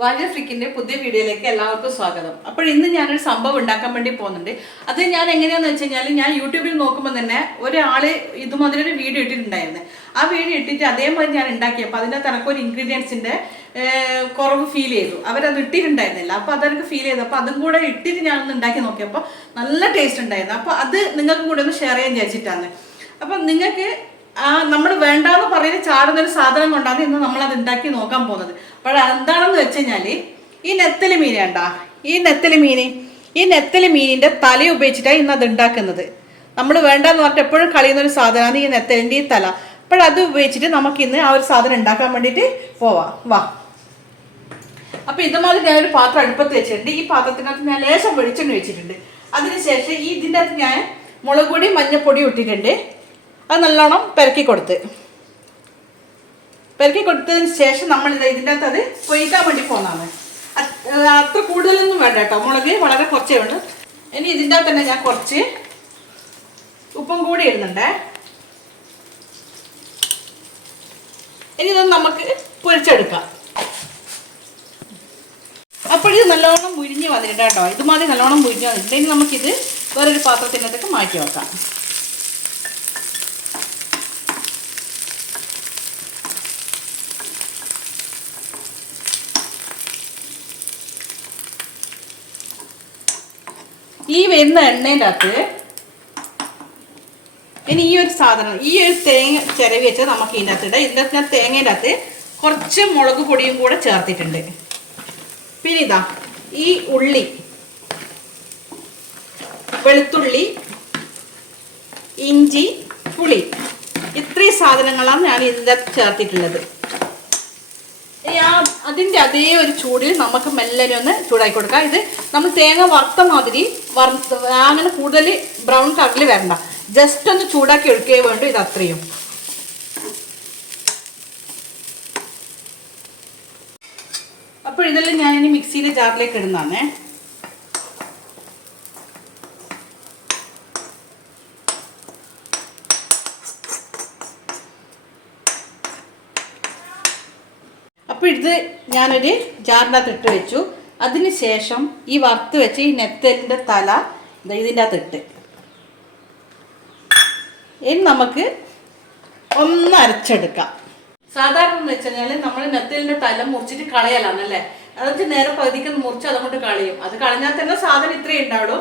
വാല്യ ഫ്രിക്കിന്റെ പുതിയ വീഡിയോയിലേക്ക് എല്ലാവർക്കും സ്വാഗതം. അപ്പോൾ ഇന്ന് ഞാനൊരു സംഭവം ഉണ്ടാക്കാൻ വേണ്ടി പോകുന്നുണ്ട്. അത് ഞാൻ എങ്ങനെയാന്ന് വെച്ച് കഴിഞ്ഞാൽ ഞാൻ യൂട്യൂബിൽ നോക്കുമ്പോൾ തന്നെ ഒരാൾ ഇതുമാതിരി വീഡിയോ ഇട്ടിട്ടുണ്ടായിരുന്നു. ആ വീഡിയോ ഇട്ടിട്ട് അതേമാതിരി ഞാൻ ഉണ്ടാക്കിയപ്പോൾ അതിന്റെ ഒരു ഇൻഗ്രീഡിയൻസിന്റെ കുറവ് ഫീൽ ചെയ്തു. അവരത് ഇട്ടിട്ടുണ്ടായിരുന്നില്ല. അപ്പോൾ അതെനിക്ക് ഫീൽ ചെയ്തു അപ്പോൾ അതും കൂടെ ഇട്ടിട്ട് ഞാൻ ഒന്ന് ഉണ്ടാക്കി നോക്കിയപ്പോൾ നല്ല ടേസ്റ്റ് ഉണ്ടായിരുന്നു. അപ്പോൾ അത് നിങ്ങൾക്കും കൂടെ ഒന്ന് ഷെയർ ചെയ്യാൻ വിചാരിച്ചിട്ടാണ്. അപ്പം നിങ്ങൾക്ക് നമ്മൾ വേണ്ടാന്ന് പറയുന്ന ചാടുന്ന ഒരു സാധനം കൊണ്ടാണ് ഇന്ന് നമ്മൾ അത് ഉണ്ടാക്കി നോക്കാൻ പോകുന്നത്. അപ്പോൾ എന്താണെന്ന് വെച്ച് കഴിഞ്ഞാൽ ഈ നെത്തലി മീൻ വേണ്ട ഈ നെത്തലി മീൻ ഈ നെത്തലി മീനിന്റെ തല ഉപയോഗിച്ചിട്ടാണ് ഇന്ന് അത് ഉണ്ടാക്കുന്നത്. നമ്മൾ വേണ്ടാന്ന് പറഞ്ഞിട്ട് എപ്പോഴും കളിയുന്ന ഒരു സാധനമാണ് ഈ നെത്തലിന്റെ ഈ തല. അപ്പോൾ അത് ഉപയോഗിച്ചിട്ട് നമുക്ക് ഇന്ന് ആ ഒരു സാധനം ഉണ്ടാക്കാൻ വേണ്ടിയിട്ട് പോവാം. വാ. അപ്പോൾ ഇതുമാതിരി ഞാൻ ഒരു പാത്രം അടുപ്പത്ത് വെച്ചിട്ടുണ്ട്. ഈ പാത്രത്തിനകത്ത് ഞാൻ ലേശം വെളിച്ചെണ്ണ വെച്ചിട്ടുണ്ട് അതിനുശേഷം ഈ ഇതിന്റെ അകത്ത് ഞാൻ മുളക് പൊടി മഞ്ഞപ്പൊടി ഇട്ടിട്ടുണ്ട്. അത് നല്ലോണം പെരക്കി കൊടുത്ത്. പെരക്കി കൊടുത്തതിന് ശേഷം നമ്മൾ ഇത് ഇതിന്റെ അകത്ത് അത് പൊയ്ക്കാൻ വേണ്ടി പോകുന്നതാണ്. അത്ര കൂടുതലൊന്നും വേണ്ട കേട്ടോ. മുളക് വളരെ കുറച്ചേ വേണ്ടു ഇനി ഇതിന്റെ അകത്ത് തന്നെ ഞാൻ കുറച്ച് ഉപ്പും കൂടി ഇടുന്നുണ്ടേ. ഇനി ഇതൊന്ന് നമുക്ക് പൊരിച്ചെടുക്കാം. അപ്പോഴിത് നല്ലോണം മുരിഞ്ഞ് വന്നിട്ടുണ്ട് കേട്ടോ. ഇതുമാതിരി നല്ലോണം മുരിഞ്ഞ് വന്നിട്ടുണ്ട്. ഇനി നമുക്കിത് വേറൊരു പാത്രത്തിനകത്തേക്ക് മാറ്റി വെക്കാം. ഈ വരുന്ന എണ്ണേന്റെ അകത്ത് ഇനി ഈ ഒരു സാധനം ഈ ഒരു തേങ്ങ ചിരവി വെച്ചത് നമുക്ക് ഇതിന്റെ അകത്ത് ഇടാം. ഇതിന്റെ അകത്ത് തേങ്ങേന്റെ അകത്ത് കുറച്ച് മുളക് പൊടിയും കൂടെ ചേർത്തിട്ടുണ്ട്. പിന്നെ ഇതാ ഈ ഉള്ളി വെളുത്തുള്ളി ഇഞ്ചി പുളി. ഇത്രയും സാധനങ്ങളാണ് ഞാൻ ഇതിന്റെ ചേർത്തിട്ടുള്ളത്. ഇനി ആ അതിന്റെ അതേ ഒരു ചൂടിൽ നമുക്ക് മെല്ലനെ ഒന്ന് ചൂടാക്കി കൊടുക്കാം. ഇത് നമ്മൾ തേങ്ങ വറുത്ത മാതിരി അങ്ങനെ കൂടുതൽ ബ്രൗൺ കളറിൽ വരണ്ട. ജസ്റ്റ് ഒന്ന് ചൂടാക്കി എടുക്കുകയേ വേണ്ടു ഇത് അത്രയും. അപ്പോൾ ഇതെല്ലാം ഞാനിനി മിക്സിയിലെ ജാറിലേക്ക് ഇടുന്നതാണേ. അപ്പോൾ ഇത് ഞാനൊരു ജാറിനകത്ത് ഇട്ട് വെച്ചു. അതിന് ശേഷം ഈ വറുത്ത് വെച്ച് ഈ നെത്തലിന്റെ തല ഇതിന്റെ അകത്ത് ഇട്ട്. ഇനി നമുക്ക് ഒന്ന് അരച്ചെടുക്കാം. സാധാരണ എന്ന് വെച്ച് കഴിഞ്ഞാൽ നമ്മൾ നെത്തലിന്റെ തല മുറിച്ചിട്ട് കളയലാണല്ലേ അതൊക്കെ നേരെ പകുതിക്ക് മുറിച്ച് അതുകൊണ്ട് കളയും. അത് കളഞ്ഞാൽ തന്നെ സാധനം ഇത്രയും ഉണ്ടാവുള്ളൂ.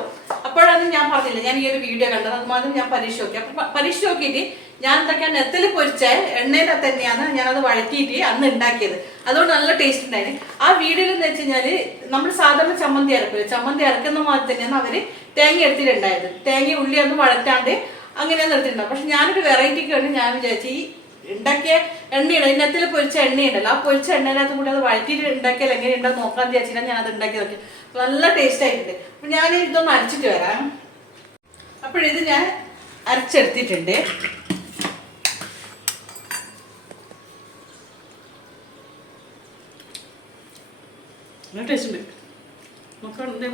അപ്പോഴാണ് ഞാൻ പറഞ്ഞില്ല ഞാൻ ഈ ഒരു വീഡിയോ കണ്ടത്. അതുമാതിരി ഞാൻ പരീക്ഷ നോക്കി. അപ്പൊ പരീക്ഷ നോക്കിയിട്ട് ഞാൻ എന്തൊക്കെ നെത്തിൽ പൊരിച്ച എണ്ണയിലെ തന്നെയാണ് ഞാനത് വഴറ്റിയിട്ട് അന്ന് ഉണ്ടാക്കിയത്. അതുകൊണ്ട് നല്ല ടേസ്റ്റ് ഉണ്ടായിരുന്നു ആ വീഡിയോയിൽ എന്ന് വെച്ച് നമ്മൾ സാധാരണ ചമ്മന്തി അരക്കില്ല ചമ്മന്തി അരക്കുന്ന മാതിരി തന്നെയാണ് അവർ തേങ്ങ എടുത്തിട്ടുണ്ടായത്. തേങ്ങ ഉള്ളി ഒന്നും വഴറ്റാണ്ട് അങ്ങനെയാണ് എടുത്തിട്ടുണ്ടാവും പക്ഷെ ഞാനൊരു വെറൈറ്റിക്ക് വേണ്ടി ഞാൻ വിചാരിച്ചു ഈ ഉണ്ടാക്കിയ എണ്ണയാണ് ഇന്നത്തിൽ പൊരിച്ച എണ്ണയുണ്ടല്ലോ. ആ പൊരിച്ച എണ്ണേനകത്ത് കൂടി അത് വഴറ്റിയിട്ട് ഉണ്ടാക്കിയാൽ എങ്ങനെയുണ്ടോ നോക്കാൻ വിചാരിച്ചിട്ടാണ് ഞാൻ അത് ഉണ്ടാക്കി നോക്കി നല്ല ടേസ്റ്റ് ആയിട്ടുണ്ട്. അപ്പൊ ഞാൻ ഇതൊന്ന് അരച്ചിട്ട് വരാം. അപ്പോഴിത് ഞാൻ അരച്ചെടുത്തിട്ടുണ്ട്. നല്ല ടേസ്റ്റ് ഉണ്ട്. നോക്കാണ്ടേ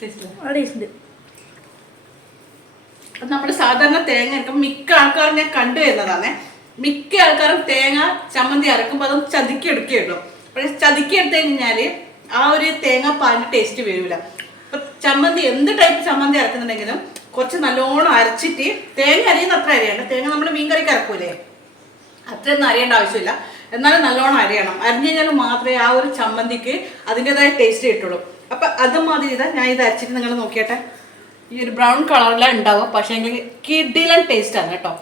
ടേസ്റ്റ് ടേസ്റ്റ് ഉണ്ട്. നമ്മൾ സാധാരണ തേങ്ങ അരക്കും മിക്ക ആൾക്കാരും ഞാൻ കണ്ടു വരുന്നതാണേ. മിക്ക ആൾക്കാരും തേങ്ങ ചമ്മന്തി അരക്കുമ്പോൾ അതൊന്ന് ചതുക്കി എടുക്കുകയുള്ളൂ. പക്ഷേ ചതുക്കി എടുത്തു കഴിഞ്ഞാൽ ആ ഒരു തേങ്ങ പാലിന് ടേസ്റ്റ് വരില്ല അപ്പൊ ചമ്മന്തി എന്ത് ടൈപ്പ് ചമ്മന്തി അരക്കുന്നുണ്ടെങ്കിലും കുറച്ച് നല്ലോണം അരച്ചിട്ട് തേങ്ങ അരിയുന്ന അത്ര അരിയണ്ട തേങ്ങ നമ്മൾ മീൻകറിക്ക് അരക്കൂലേ. അത്രയൊന്നും അരിയേണ്ട ആവശ്യമില്ല. എന്നാലും നല്ലോണം അരിയണം. അരിഞ്ഞു കഴിഞ്ഞാൽ മാത്രമേ ആ ഒരു ചമ്മന്തിക്ക് അതിന്റെതായ ടേസ്റ്റ് കിട്ടുള്ളൂ. അപ്പം അതുമാതിരി ഇതാ ഞാൻ ഇത് അരച്ചിട്ട് നിങ്ങൾ നോക്കിയട്ടെ. ഈ ഒരു ബ്രൗൺ കളറിലാണ് ഉണ്ടാവുക. പക്ഷേ എങ്കിൽ കിഡിലൻ ടേസ്റ്റ് ആണ് കേട്ടോ.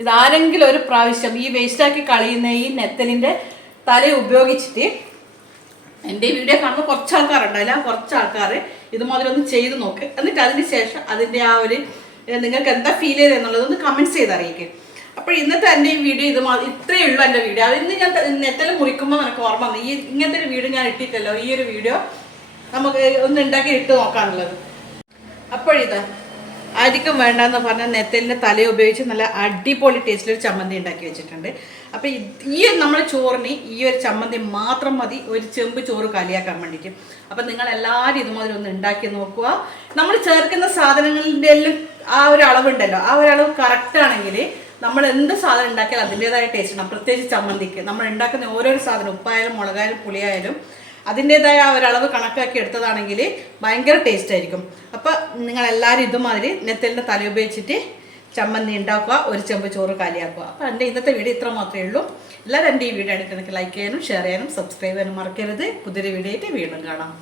ഇത് ആരെങ്കിലും ഒരു പ്രാവശ്യം ഈ വേസ്റ്റാക്കി കളയുന്ന ഈ നെത്തലിന്റെ തല ഉപയോഗിച്ചിട്ട് എന്റെ ഈ വീഡിയോ കാണുമ്പോൾ കുറച്ച് ആൾക്കാരുണ്ടാവില്ല കുറച്ച് ആൾക്കാർ ഇതുമാതിരി ഒന്ന് ചെയ്ത് നോക്ക്. എന്നിട്ട് അതിന് ശേഷം അതിന്റെ ആ ഒരു നിങ്ങൾക്ക് എന്താ ഫീൽ ചെയ്തത് എന്നുള്ളത് ഒന്ന് കമന്റ്സ് ചെയ്ത് അറിയിക്കുക അപ്പോൾ ഇന്നത്തെ എന്റെ ഈ വീഡിയോ ഇത് ഇത്രയേ ഉള്ളൂ എന്റെ വീഡിയോ അതിന് ഞാൻ നെത്തൽ മുറിക്കുമ്പോൾ നിനക്ക് ഓർമ്മ വന്നു. ഈ ഇങ്ങനത്തെ ഒരു വീഡിയോ ഞാൻ ഇട്ടിട്ടല്ലോ. ഈ ഒരു വീഡിയോ നമുക്ക് ഒന്ന് ഉണ്ടാക്കി ഇട്ട് നോക്കാനുള്ളത്. അപ്പോഴിതാ ആയിരിക്കും വേണ്ടെന്ന് പറഞ്ഞ നെത്തലിന്റെ തല ഉപയോഗിച്ച് നല്ല അടിപൊളി ടേസ്റ്റിൽ ഒരു ചമ്മന്തി ഉണ്ടാക്കി വെച്ചിട്ടുണ്ട്. അപ്പോൾ ഈ നമ്മുടെ ചോറിന് ഈ ഒരു ചമ്മന്തി മാത്രം മതി ഒരു ചെമ്പ് ചോറ് കലിയാക്കാൻ വേണ്ടിയിട്ട്. അപ്പം നിങ്ങൾ എല്ലാവരും ഇതുമാതിരി ഒന്ന് ഉണ്ടാക്കി നോക്കുക. നമ്മൾ ചേർക്കുന്ന സാധനങ്ങളുടെ എല്ലാം ആ ഒരു അളവുണ്ടല്ലോ ആ ഒരു അളവ് കറക്റ്റ് ആണെങ്കിൽ നമ്മൾ എന്ത് സാധനം ഉണ്ടാക്കിയാലും അതിന്റെതായ ടേസ്റ്റ് ഉണ്ടാവും. പ്രത്യേകിച്ച് ചമ്മന്തിക്ക്. നമ്മൾ ഉണ്ടാക്കുന്ന ഓരോരോ സാധനം ഉപ്പായാലും മുളകായാലും പുളിയായാലും അതിന്റെതായ ഒരളവ് കണക്കാക്കി എടുത്തതാണെങ്കിൽ ഭയങ്കര ടേസ്റ്റ് ആയിരിക്കും. അപ്പോൾ നിങ്ങൾ എല്ലാവരും ഇതുമാതിരി നെത്തലിന്റെ തല ഉപയോഗിച്ചിട്ട് ചമ്മന്തി ഉണ്ടാക്കുക ഒരു ചെമ്പ് ചോറ് കാലിയാക്കുക. അപ്പോൾ എന്റെ ഇന്നത്തെ വീഡിയോ ഇത്ര മാത്രമേ ഉള്ളൂ. എല്ലാവരും എന്റെ ഈ വീഡിയോ എനിക്ക് ലൈക്ക് ചെയ്യാനും ഷെയർ ചെയ്യാനും സബ്സ്ക്രൈബ് ചെയ്യാനും മറക്കരുത്. പുതിയൊരു വീഡിയോ ആയിട്ട് വീണ്ടും കാണാം.